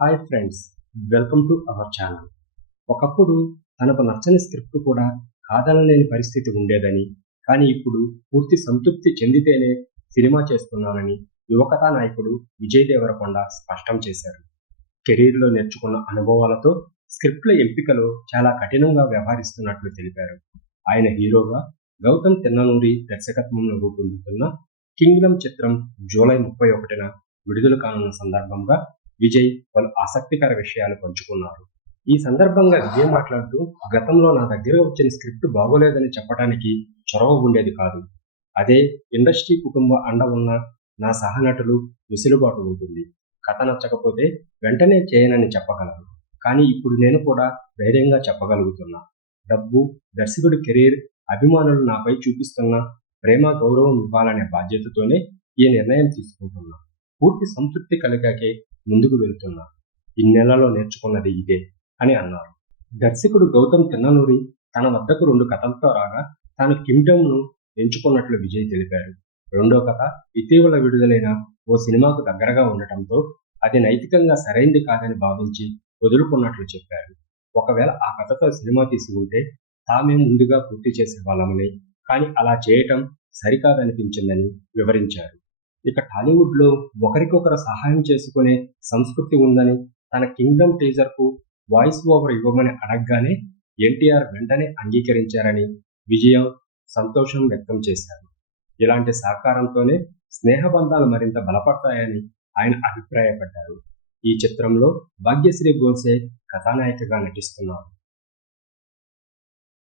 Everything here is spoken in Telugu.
Hi friends, welcome to our channel. ఒకప్పుడు తనకు నచ్చని స్క్రిప్ట్ కూడా కాదనలేని పరిస్థితి ఉండేదని, కానీ ఇప్పుడు పూర్తి సంతృప్తి చెందితేనే సినిమా చేస్తున్నానని యువ కథా నాయకుడు విజయ్ దేవరకొండ స్పష్టం చేశారు. కెరీర్లో నేర్చుకున్న అనుభవాలతో స్క్రిప్ట్ల ఎంపికలో చాలా కఠినంగా వ్యవహరిస్తున్నట్లు తెలిపారు. ఆయన హీరోగా గౌతమ్ తిన్ననూరి దర్శకత్వంలో రూపొందుతున్న కింగ్డమ్ చిత్రం జూలై 31న విడుదల కానున్న సందర్భంగా విజయ్ పలు ఆసక్తికర విషయాలు పంచుకున్నారు. ఈ సందర్భంగా విజయ్ మాట్లాడుతూ, గతంలో నా దగ్గర వచ్చిన స్క్రిప్ట్ బాగోలేదని చెప్పడానికి చొరవ ఉండేది కాదు. అదే ఇండస్ట్రీ కుటుంబ అండ ఉన్న నా సహనటులు వెసులుబాటు ఉంటుంది. కథ నచ్చకపోతే వెంటనే చేయనని చెప్పగలను. కానీ ఇప్పుడు నేను కూడా ధైర్యంగా చెప్పగలుగుతున్నా. డబ్బు, దర్శకుడి కెరీర్, అభిమానులు నాపై చూపిస్తున్న ప్రేమ, గౌరవం ఇవ్వాలనే బాధ్యతతోనే ఈ నిర్ణయం తీసుకుంటున్నా. పూర్తి సంతృప్తి కలిగాకే ముందుకు వెళ్తున్నా. ఇన్నేళ్లలో నేర్చుకున్నది ఇదే అని అన్నారు. దర్శకుడు గౌతమ్ తిన్ననూరి తన వద్దకు 2 కథలతో రాగా తాను కింగ్డమ్ను ఎంచుకున్నట్లు విజయ్ తెలిపారు. రెండో కథ ఇటీవల విడుదలైన ఓ సినిమాకు దగ్గరగా ఉండటంతో అది నైతికంగా సరైంది కాదని భావించి వదులుకున్నట్లు చెప్పారు. ఒకవేళ ఆ కథతో సినిమా తీసి ఉంటే తామే ముందుగా పూర్తి చేసేవాళ్ళమని, కానీ అలా చేయటం సరికాదనిపించిందని వివరించారు. ఇక టాలీవుడ్లో ఒకరికొకరు సహాయం చేసుకునే సంస్కృతి ఉందని, తన కింగ్డమ్ టీజర్కు వాయిస్ ఓవర్ ఇవ్వమని అడగగానే ఎన్టీఆర్ వెంటనే అంగీకరించారని విజయం సంతోషం వ్యక్తం చేశారు. ఇలాంటి సహకారంతోనే స్నేహబంధాలు మరింత బలపడతాయని ఆయన అభిప్రాయపడ్డారు. ఈ చిత్రంలో భాగ్యశ్రీ గోన్సే కథానాయికగా నటిస్తున్నారు.